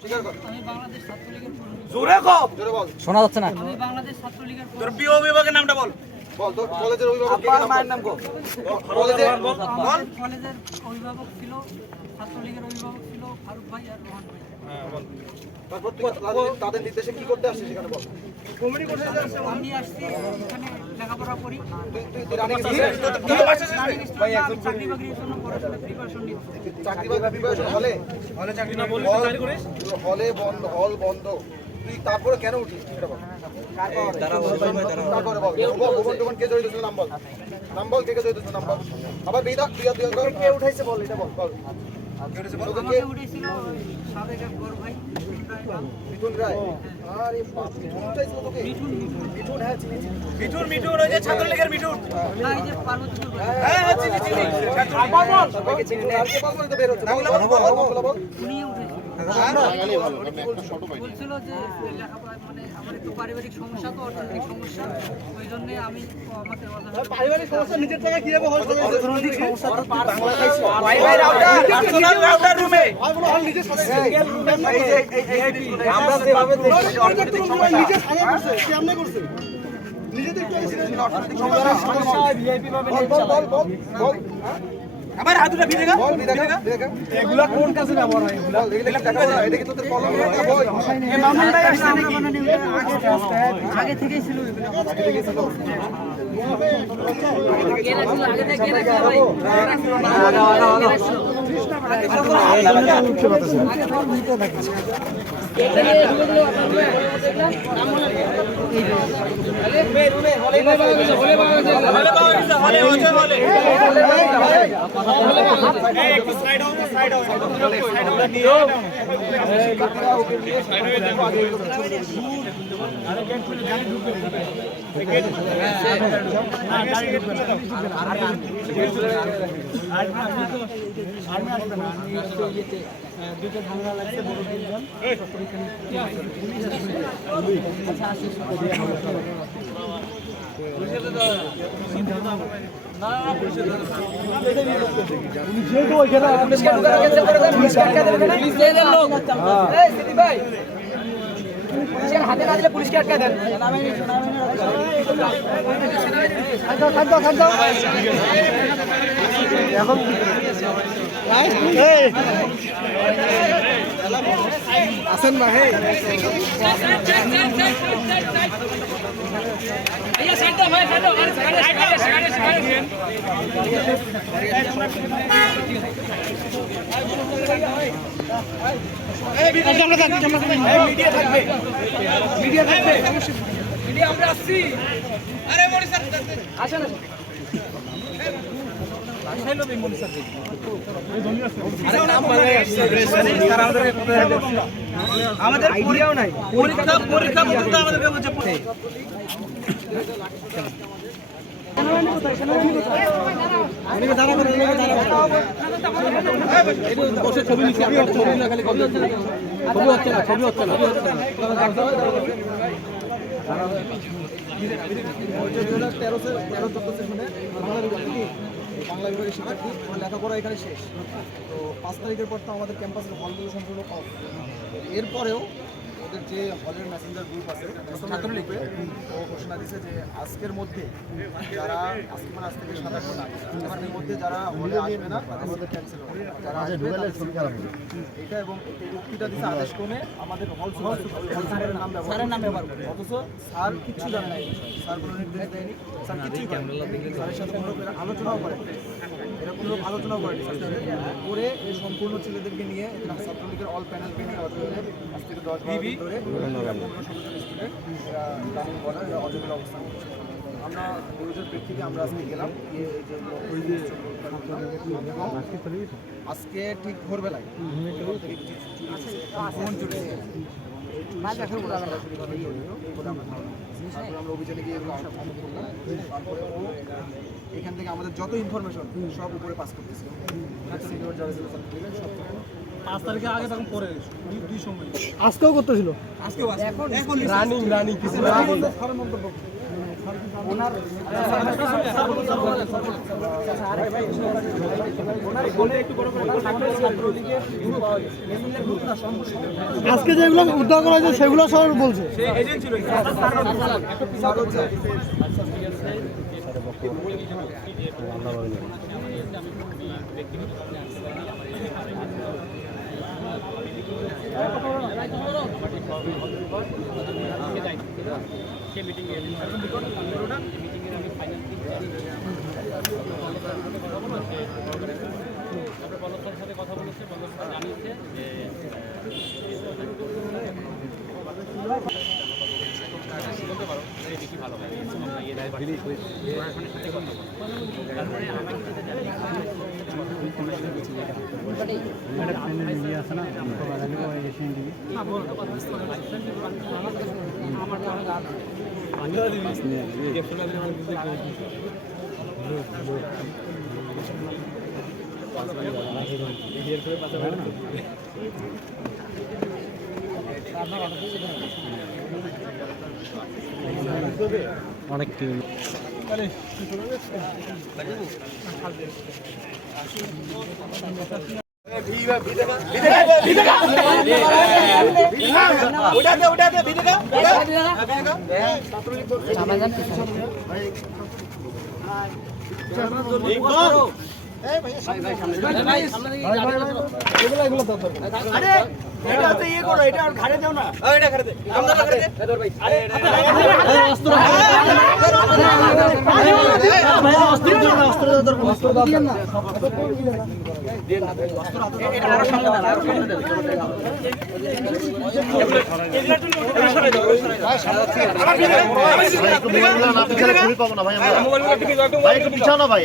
আমি বাংলাদেশ ছাত্রলীগের জোরে কও, জোরে বল। শোনা যাচ্ছে না। আমি বাংলাদেশ ছাত্রলীগের তোর প্রিয় অভিভাবকের নামটা বল। বল তোর কলেজের অভিভাবক কে? আব্বার মায়ের নাম কো? কলেজে আমাদের কলেজের অভিভাবক ছিল, ছাত্রলীগের অভিভাবক ছিল ফারুক ভাই আর রোহান ভাই। তারপর তুই তাদের নির্দেশে কি করতে আসছিস সেখানে বল। আমি আসছি এখানে লেখাপড়া করি, তুই রানিং চাকরি বাকরির জন্য পড়াশোনা প্রিপারেশন নিচ্ছি। চাকরি বা প্রিপারেশন হলে চাকরি না বললে চাকরি করিস? হলে বন্ধ, হল বন্ধ, তুই তারপরে কেন উঠিস সেটা বল। তারপরে বল ভুবন টুবন কে জড়িত ছিল নাম বল, নাম বল কে কে জড়িত ছিল নাম বল। আবার কে উঠাইছে বল, এটা বল বল। আমাকে উঠেছিল সাবেক এক বড় ভাই মিঠুন রায়। আরে বাপ, মিঠুন উঠাইছিল তোকে? মিঠুন, হ্যাঁ চিনি চিনি। মিঠুন ওই যে ছাত্রলীগের মিঠুন। না, এই যে পার্বতীপুর ভাই, হ্যাঁ চিনি সবাইকে চিনি না, আর কে বল তো বের হচ্ছে। বল। উনি উঠেছিল। বলছিল যে লেখাপড়া মানে আমার একটু পারিবারিক সমস্যা, তো অর্থনৈতিক সমস্যা, ওই জন্য আমি আমাকে পারিবারিক সমস্যা নিজের টাকা কিভাবে হল? অর্থনৈতিক সমস্যা তো বাংলা খাইছো। ভাই রাউটার রুমে নিজে সাথে আমরা যেভাবে দেখি অর্থনৈতিক সমস্যা নিজে সাথে করছে, কেমনে করছে? নিজে তো একটু অর্থনৈতিক সমস্যা ভিআইপি ভাবে বল। আমার হাত দুটো ভিড়ে গেল। বল দেখা। এগুলা কোন কাজে ব্যবহার হয়? এগুলা দেখা বল, এটা কি তোদের কলম না বই? এই মামুন ভাই আসছে নাকি? আগে থেকেই ছিল এগুলো। একটু সাইড হও। হাতে না দিলে পুলিশকে আটকা দেন। আসেন না হে মিডিয়া আমরা আসছি। আরে মনি স্যার আসেন। আমাদের আইডিয়াও নাই, পরীক্ষা পর্যন্ত আমাদেরকে বলছে ছবি হচ্ছে না। 2013-14 সেশনে বাংলা বিভাগের শিক্ষার্থী লেখাপড়া এখানে শেষ। তো 5 তারিখের পর তো আমাদের ক্যাম্পাসের হলগুলো সম্পূর্ণ অফ। এরপরেও ওদের যে হলের মেসেঞ্জার গ্রুপ আছে ছাত্রলীগে, ও ঘোষণা দিয়েছে যে আজকের মধ্যে যারা আজ থেকে 7-8 দিন আগে মধ্যে যারা হলে আসবে না তাদের মধ্যে ক্যান্সেল হবে। যারা আসবে এটা এবং উক্তিটা দিচ্ছে আদেশ ক্রমে আমাদের হল সুপারের নাম ব্যবহার করে। অথচ স্যার কিচ্ছু জানে না, স্যার কোনো নির্দেশ দেয়নি, স্যার কিছুই স্যারের সাথে কোনো আলোচনাও করে, এরকম লোক আলোচনাও করেনি করে এই সম্পূর্ণ ছেলেদেরকে নিয়ে ছাত্রলীগের অল প্যানেলকে নিয়ে অজয়ের আজ থেকে 10 দিন ধরে 15-16 স্টুডেন্ট রানিং বলার অজয়ের অবস্থান করছে। আমরা গুরুজোর প্রেক্ষিতে আমরা আজকে গেলাম গিয়ে এই যে আজকে ঠিক ভোরবেলায় আমরা অভিযানে গিয়ে এগুলো করলাম। তারপরে ও এখান থেকে আমাদের যত ইনফরমেশন সব উপরে পাস করতেছিল। সিনিয়র যারা ছিল সব 5 তারিখে আগে তখন পরে দুই সময় আজকেও করতেছিল। আজকেও এখন রানিং কিছু মন্তব্য আজকে যেগুলো উদ্ধার করা হয়েছে সেগুলো সব বলছে। অনেক ভাই একটু পিছাও না ভাই।